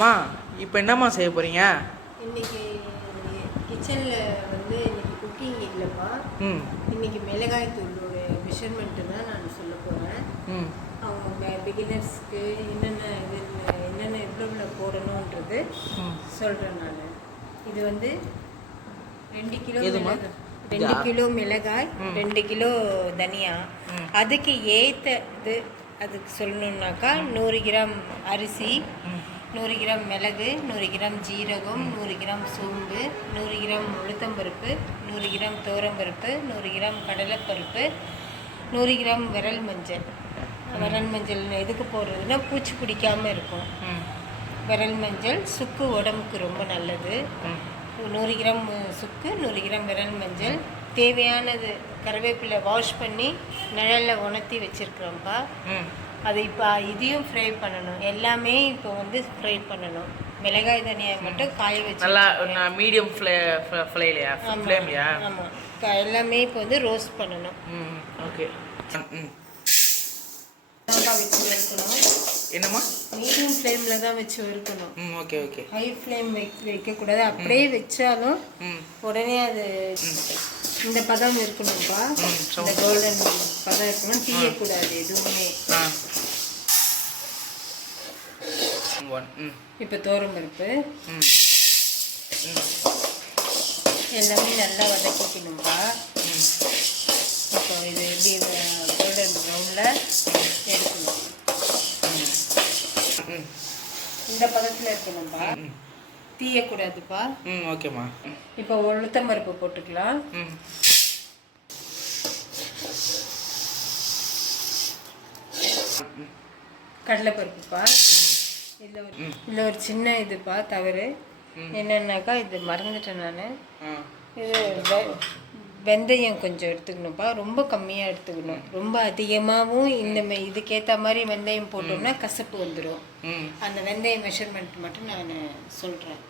அம்மா இப்போ என்னம்மா செய்ய போகிறீங்க? இன்னைக்கு கிச்சனில் வந்து இன்னைக்கு குக்கிங் இல்லைப்பா. இன்னைக்கு மிளகாய் தூளோட மெஷர்மெண்ட்டு தான் நான் சொல்ல போகிறேன். அவங்க பிகினர்ஸ்க்கு என்னென்ன எவ்வளோ போடணுன்றது சொல்கிறேன் நான். இது வந்து 2 கிலோ மிளகாய், 2 கிலோ தனியா. அதுக்கு ஏற்றது அதுக்கு சொல்லணுன்னாக்கா 100 கிராம் அரிசி, 100 கிராம் மிளகு, 100 கிராம் ஜீரகம், 100 கிராம் சோம்பு, 100 கிராம் உளுத்தம்பருப்பு, 100 கிராம் துவரம்பருப்பு, 100 கிராம் கடலைப்பருப்பு, 100 கிராம் விரல் மஞ்சள். விரல் மஞ்சள் எதுக்கு போடுறதுன்னா பூச்சி பிடிக்காமல் இருக்கும். விரல் மஞ்சள் சுக்கு உடம்புக்கு ரொம்ப நல்லது. 100 கிராம் சுக்கு, 100 கிராம் விரல் மஞ்சள். தேவையானது கருவேப்பிலை வாஷ் பண்ணி நிழலில் உணர்த்தி வச்சுருக்குறோம்ப்பா. அது இப்போ இதையும் ஃப்ரை பண்ணணும். எல்லாமே இப்போ வந்து ஃப்ரை பண்ணணும். மிளகாய் தனியாக மட்டும் காய வச்சு நல்லா மீடியம் ஃப்ளேம்லையா? ஆமாம், எல்லாமே இப்போ வந்து ரோஸ்ட் பண்ணணும். ஓகே. வச்சு வறுக்கணும். என்னம்மா? மீடியம் ஃப்ளேமில் தான் வச்சு வறுக்கணும். Okay okay. ஹை ஃப்ளேம் வைக்கக்கூடாது. அப்படியே வச்சாலும் உடனே அது இந்த பதம் இருக்கணும்ப்பா. இந்த கோல்டன் பதம் இருக்கணும். தீயக்கூடாது எதுவுமே. இப்போ துவரம்பருப்பு எல்லாமே நல்லா வதக்கிக்கணும்ப்பா. இப்போ இது எப்படி கோல்டன் ப்ரௌனில் எடுக்கணும். இந்த பதத்தில் இருக்கணும்ப்பா, தீயக்கூடாதுப்பா. ஓகேம்மா. இப்போ உளுத்தம்பருப்பு போட்டுக்கலாம். கடலைப்பருப்புப்பா. இதில் ஒரு சின்ன இதுப்பா தவறு என்னன்னாக்கா, இது மறந்துட்டேன் நான். இது வெந்தயம் கொஞ்சம் எடுத்துக்கணும்ப்பா. ரொம்ப கம்மியாக எடுத்துக்கணும். ரொம்ப அதிகமாகவும் இதுக்கேற்ற மாதிரி வெந்தயம் போட்டோம்னா கசப்பு வந்துடும். அந்த வெந்தய மெஷர்மெண்ட் மட்டும் நான் சொல்கிறேன்.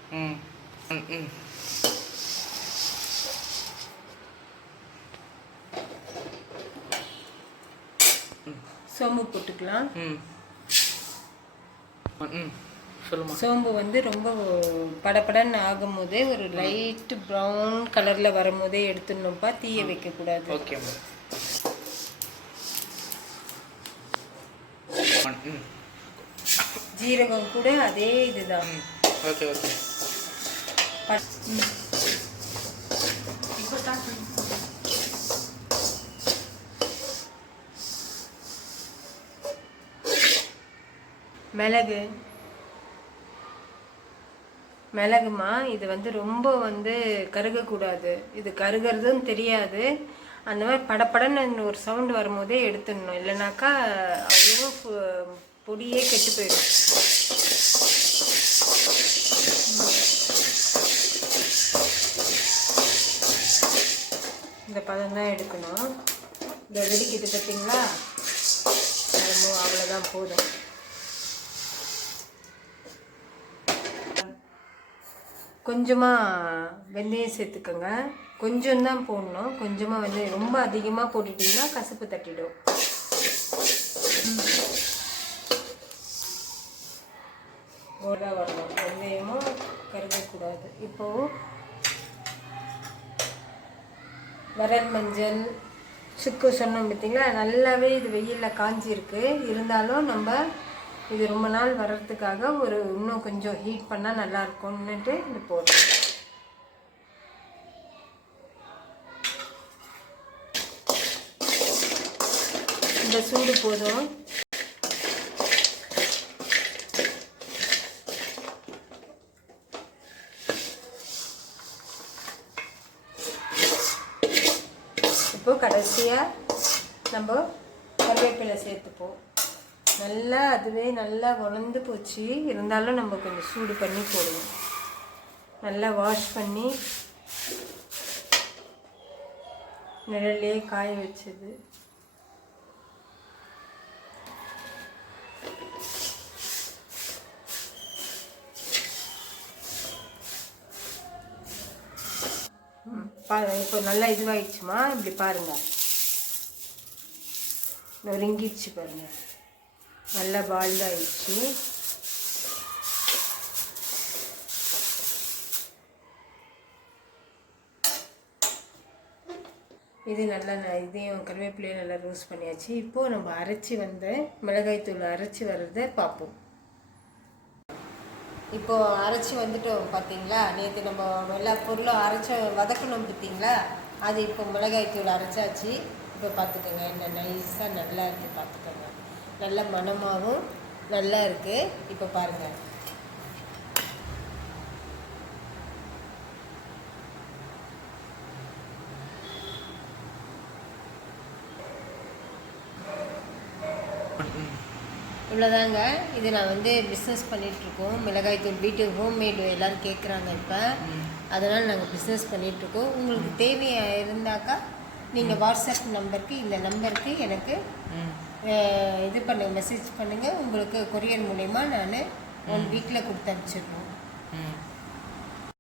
சோம்பு போட்டுக்கலாம். சோம்பு வந்து ரொம்ப படப்படன்னு ஆகும்போதே ஒரு லைட்டு ப்ரௌன் கலரில் வரும்போதே எடுத்துடணும்ப்பா. தீய வைக்கக்கூடாது. ஓகேம்மா. ஜீரகம் கூட அதே இதுதான். Okay okay. மிளகுமா, இது வந்து ரொம்ப வந்து கருகக்கூடாது. இது கருகிறதும் தெரியாது. அந்த மாதிரி படப்படன்னு ஒரு சவுண்டு வரும்போதே எடுத்துடணும். இல்லைனாக்கா அவ்வளோ பொடியே கெட்டு போயிடும். இந்த பதம் தான் எடுக்கணும். இந்த வெடிக்கிட்டு பார்த்தீங்களா, அவ்வளோதான் போதும். கொஞ்சமாக வெந்தயம் சேர்த்துக்கோங்க. கொஞ்சம் தான் போடணும். கொஞ்சமாக வெந்தயம். ரொம்ப அதிகமாக போட்டுட்டிங்கன்னா கசப்பு தட்டிடும். ஓடாக வரணும். வெந்தயமும் கருகக்கூடாது. இப்போது விரல் மஞ்சள் சுக்கு சொன்னோம் பார்த்தீங்களா, நல்லாவே இது வெயிலில் காஞ்சிருக்கு. இருந்தாலும் நம்ம இது ரொம்ப நாள் வர்றதுக்காக இன்னும் கொஞ்சம் ஹீட் பண்ணால் நல்லா இருக்கும்னுட்டு இது போடுறோம். இந்த சூடு போதும். இப்போ கடைசியாக நம்ம கருவேப்பிலை சேர்த்துப்போம். நல்லா அதுவே நல்லா உலர்ந்து போச்சு. இருந்தாலும் நம்ம கொஞ்சம் சூடு பண்ணி போடுவோம். நல்லா வாஷ் பண்ணி நிழல்லே காய வச்சது. இப்போ நல்லா இதுவாகிடுச்சுமா. இப்படி பாருங்கள், நொறுங்கிடுச்சு பாருங்கள். நல்லா பால்ட் ஆயிடுச்சு. இது நல்லா இதையும் கருவேப்பிலையும் நல்லா ரோஸ்ட் பண்ணியாச்சு. இப்போது நம்ம அரைச்சி வந்த மிளகாய்த்தூள் அரைச்சி வர்றதை பார்ப்போம். இப்போது அரைச்சி வந்துட்டோம் பார்த்தீங்களா. நேற்று நம்ம எல்லா பொருளும் அரைச்சி வதக்கணும் பார்த்தீங்களா. அது இப்போ மிளகாய்த்தூள் அரைச்சாச்சு. இப்போ பார்த்துக்கோங்க என்ன நைஸாக நல்லா இருக்குது. பார்த்துக்கோங்க நல்ல மணமாகவும் நல்லா இருக்குது. இப்போ பாருங்கள். இவ்வளோதாங்க. இது நான் வந்து பிஸ்னஸ் பண்ணிகிட்ருக்கோம். மிளகாய்த்தூள் வீட்டுக்கு ஹோம்மேடு எல்லோரும் கேட்குறாங்க இப்போ. அதனால் நாங்கள் பிஸ்னஸ் பண்ணிகிட்ருக்கோம். உங்களுக்கு தேவையாக இருந்தாக்கா நீங்கள் வாட்ஸ்அப் நம்பருக்கு இந்த நம்பருக்கு எனக்கு இது பண்ணுங்கள், மெசேஜ் பண்ணுங்கள். உங்களுக்கு கொரியர் மூலயமா நான் 1 வீக்கில் கொடுத்து அனுப்பிச்சிடுறோம்.